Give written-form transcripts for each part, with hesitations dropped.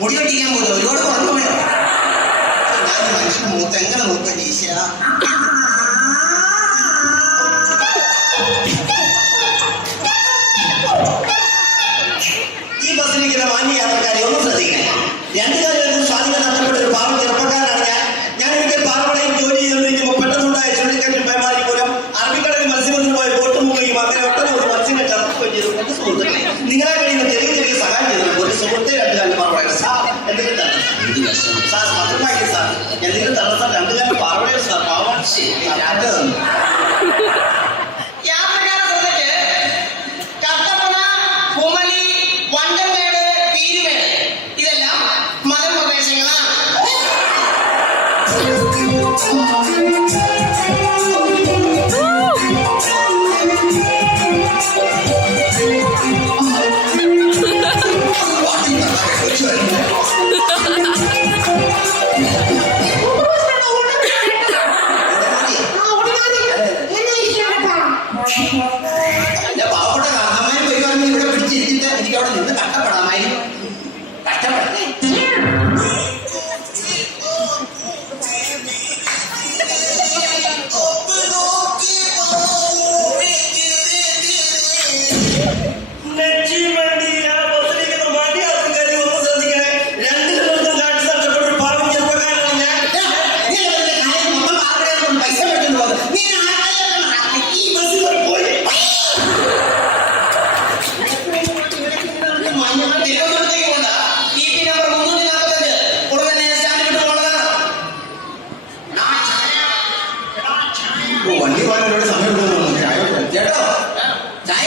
മുടിവെട്ടിക്കാൻ പോലും ഒരുപാട് പറഞ്ഞു പോയോ? ഞാൻ മനുഷ്യന് മൂത്ത് എങ്ങനെ നോക്കുക ജീശ? ഈ ബസ്സിലിരിക്കുന്ന മാന്യ യാത്രക്കാരെ ഒന്നും ശ്രദ്ധിക്കണം. രണ്ടു കാലം സ്വാധീനം നഷ്ടപ്പെട്ട ഒരു പാവം ചെറുപ്പക്കാരാണ് ഞാൻ. ഒരിക്കൽ പാറവടയിൽ ജോലി ചെയ്തുകൊണ്ടിരിക്കുമ്പോൾ പെട്ടെന്നുണ്ടായ ചുഴലിക്കാറ്റും പേമാരി മൂലം അറബിക്കടലിൽ മത്സ്യബന്ധനം പോയ ബോട്ട് മുങ്ങുകയും അങ്ങനെ ഒട്ടനവധി മത്സ്യങ്ങൾ ചർച്ചയും ചെയ്തു. എന്റെ സുഹൃത്തുക്കളെ, നിങ്ങളെ കഴിയുന്ന ചെറിയ ചെറിയ സഹായം ചെയ്തു. ഒരു സുഹൃത്തെ രണ്ടു കാലം പാറവടയിൽ സാർ എന്തെങ്കിലും തരണം സാർ, പത്രമാക്കി സാർ, എന്തെങ്കിലും തരണം സാർ. രണ്ടു കാലം പാറവടയിൽ സാർ പാവാൻ പാവപ്പെട്ട കാരണന്മാരും വരുവാണെങ്കിൽ ഇവിടെ പിടിച്ചിരിച്ചിട്ട് എനിക്ക് അവിടെ നിന്ന് കഷ്ടപ്പെടാമായിരുന്നു. കഷ്ടപ്പെടണേ. വണ്ടി പോകാനോട് സമയം ചേട്ടോ, ചായ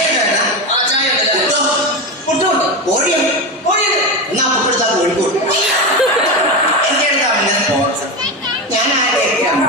കോഴിയോ? എന്നാ പുട്ടെടുത്താ കോഴിക്കോട് എന്റെ അടുത്താ പിന്നെ സ്പോർട്സ്. ഞാൻ ആരെയൊക്കെയാണ്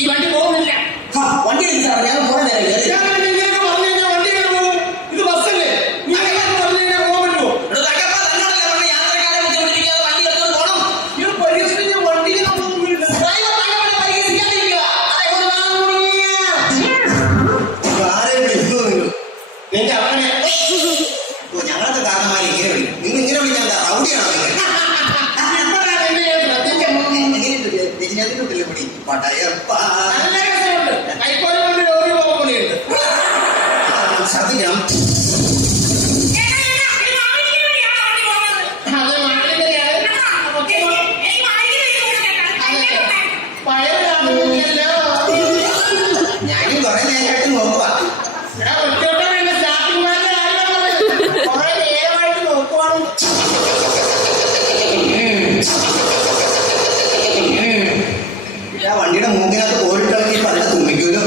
ഈ വണ്ടി പോകുന്നില്ല. വണ്ടി എടുത്താ ഞാൻ പോകാൻ ഇത് ബസ്സല്ലേ? പോകാൻ പറ്റുമോ? ഞങ്ങളൊക്കെ കാരണന്മാരെ ഇങ്ങനെ വിളിക്കും. നിങ്ങൾ ഇങ്ങനെ വിളിക്കാൻ റൗഡിയാണോ? ശ്രദ്ധിക്കണം. ഞാനും കുറെ നേരമായിട്ട് നോക്കുക. വണ്ടിയുടെ മൂക്കിനകത്ത് കോരിട്ടിളക്കി പല തുമ്മിക്കൂലോ.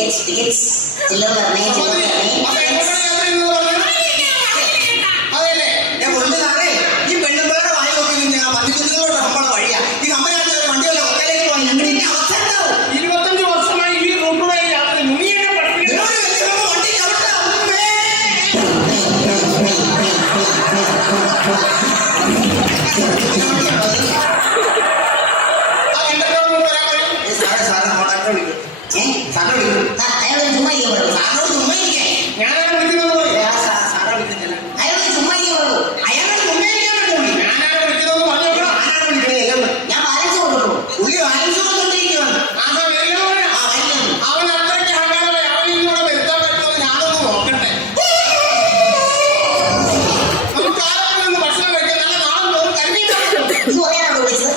ടിക്കറ്റ്സ് ചില്ലറ തരണേ അതെയല്ലേ ഞാൻ കൊണ്ട് സാറേ ഈ പെണ്ണുമ്പിളുടെ വായി നോക്കി ഞാൻ മദ്യക്കുഞ്ഞുങ്ങളോട് നമ്മളെ വഴിയാ ഈ കമ്പനിയായിട്ട് വണ്ടി വല്ല ഒക്കലേക്ക് പോയി എങ്ങനെ അവസ്ഥ ഉണ്ടാവും 25 വർഷമായി ഈ റൂട്ടിലൂടെ യാത്ര മുങ്ങിയെ പഠിപ്പിക്കുന്നു. വണ്ടി ചവിട്ടാ സാറേ സാറിനെ കോണ്ടാക്ട് വിളിക്കും സാറിനെ വിളിക്കും അയാൾ ചുമ്മാ ഇരിക്കാൻ പാടുള്ളൂ. സാറിനോട് ചുമ്മാ ഇരിക്കാൻ ഞാനാണ് വിളിക്കുന്നത് പോയി. സാറെ വിളിക്കുന്നില്ല അയാൾ ചുമ്മാ ഇരിക്കാൻ പാടുള്ളൂ. അയാളോട് ചുമ്മാ ഇരിക്കാൻ പറ്റുള്ളൂ ഞാനാണ് വിളിക്കുന്നതെന്ന് പറഞ്ഞോളാം. ആരാണ് വിളിക്കുന്നത് ഞാൻ ബാലൻസ് കൊടുക്കുള്ളൂ. പുള്ളി വാങ്ങിച്ചു കൊണ്ടിരിക്കുകയാണ് ആഹാ, വരുന്നവനാ. അവൻ അത്രയ്ക്ക് അഹങ്കാരമായി. അവൻ ഇന്നിവിടെ വരുത്താൻ പറ്റുമോ ഞാനൊന്ന് നോക്കട്ടെ. നമുക്ക് ആരോടും നിന്ന് ഭക്ഷണം കഴിക്കാൻ നല്ല നാളെ തോറും കരിമീൻ ഇത് പറയാനാണോ വിളിച്ചത്?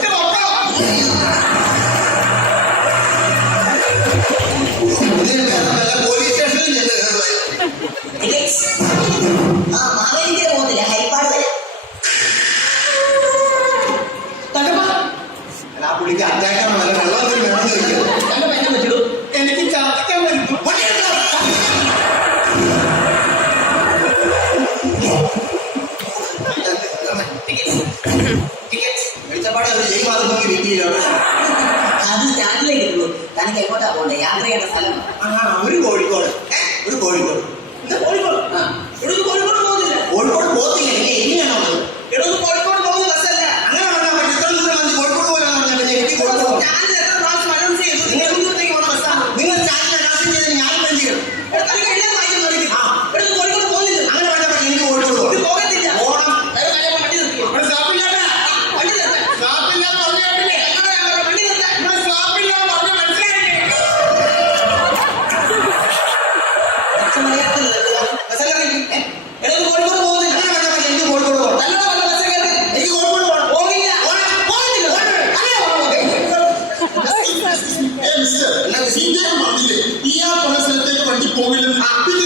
പോലീസ് സ്റ്റേഷനിൽ ചെന്ന് കയറുവായി ടിക്കറ്റ്സ് മാവേലിക്കര പോകുന്നില്ല, ഹരിപ്പാട് വരെ. ആ പുള്ളിക്ക് അറ്റാക്കാണ് നല്ല വെള്ളത്തിൽ വേണം കഴിക്കുന്നത് എന്റെ പയ്യൻ വെച്ചിടും. എനിക്ക് ഛർദ്ദിക്കാൻ വരുന്നു. വെളിച്ചപ്പാടെ ഒരു ജയ് മാതം നോക്കി വീട്ടിലാണ് അത് സ്റ്റാൻഡിലേക്ക് ഇട്ടു. തനിക്ക് എങ്ങോട്ടാ പോകണ്ടേ? യാത്ര ചെയ്യേണ്ട സ്ഥലം. ഒരു കോഴിക്കോട് ഒരു കോഴിക്കോട് ഇത് കോഴിക്കോട്. ആ ഇവിടെ കോഴിക്കോട് പോകുന്നില്ല. കോഴിക്കോട് പോകത്തില്ല എനിക്ക് എങ്ങനെയാണോ ഇവിടെ കോഴിക്കോട് പോകുന്ന ബസ്സല്ല. അങ്ങനെ പറഞ്ഞാൽ പറ്റും ഇത്ര ദൂരം വന്ന് കോഴിക്കോട് പോകാൻ പറഞ്ഞാൽ പിന്നെ എനിക്ക് കോഴിക്കോട് പോകാം ഞാൻ എത്ര പ്രാവശ്യം അനൗൺസ് ചെയ്തു നിങ്ങൾ ദൂരത്തേക്ക് പോകുന്ന ബസ്സാണ്. നിങ്ങൾ ചാനൽ അനാശം ചെയ്ത് ഞാൻ എന്ത് ചെയ്യണം ഇവിടെ തനിക്ക് എല്ലാം വായിക്കാൻ തുടങ്ങി. ആ. ഇവിടെ കോഴിക്കോട് പോകുന്നില്ല. അങ്ങനെ പറഞ്ഞാൽ പറ്റും എനിക്ക് കോഴിക്കോട് പോകാം ഇത് പോകത്തില്ല. പോകണം അത് കാര്യം വണ്ടി നിർത്തിയോ? ഇവിടെ സ്റ്റോപ്പില്ലാതെ. വണ്ടി നിർത്താൻ. സ്റ്റോപ്പില്ലാതെ പറഞ്ഞ കേട്ടില്ലേ? ഞങ്ങളെ ഞാൻ പറഞ്ഞു, വണ്ടി നിർത്താൻ. ഇവിടെ സ്റ്റോപ്പില്ലാതെ പറഞ്ഞ മനസ്സിലായില്ലേ? എനിക്ക് കോഴിക്കോട് പോകുന്നില്ല അങ്ങനെ പറഞ്ഞാൽ പറ്റും എനിക്ക് കോഴിക്കോട് പോകണം നല്ല നല്ല ബസ്സ് കയറി. എനിക്ക് കോഴിക്കോട് പോകണം പോകില്ല. പോകുന്നില്ല മിസ്റ്റർ ഇദ്ദേഹം പറഞ്ഞില്ലേ ഈ ആ പല സ്ഥലത്തേക്ക് വണ്ടി പോകില്ലെന്ന് പിന്നെ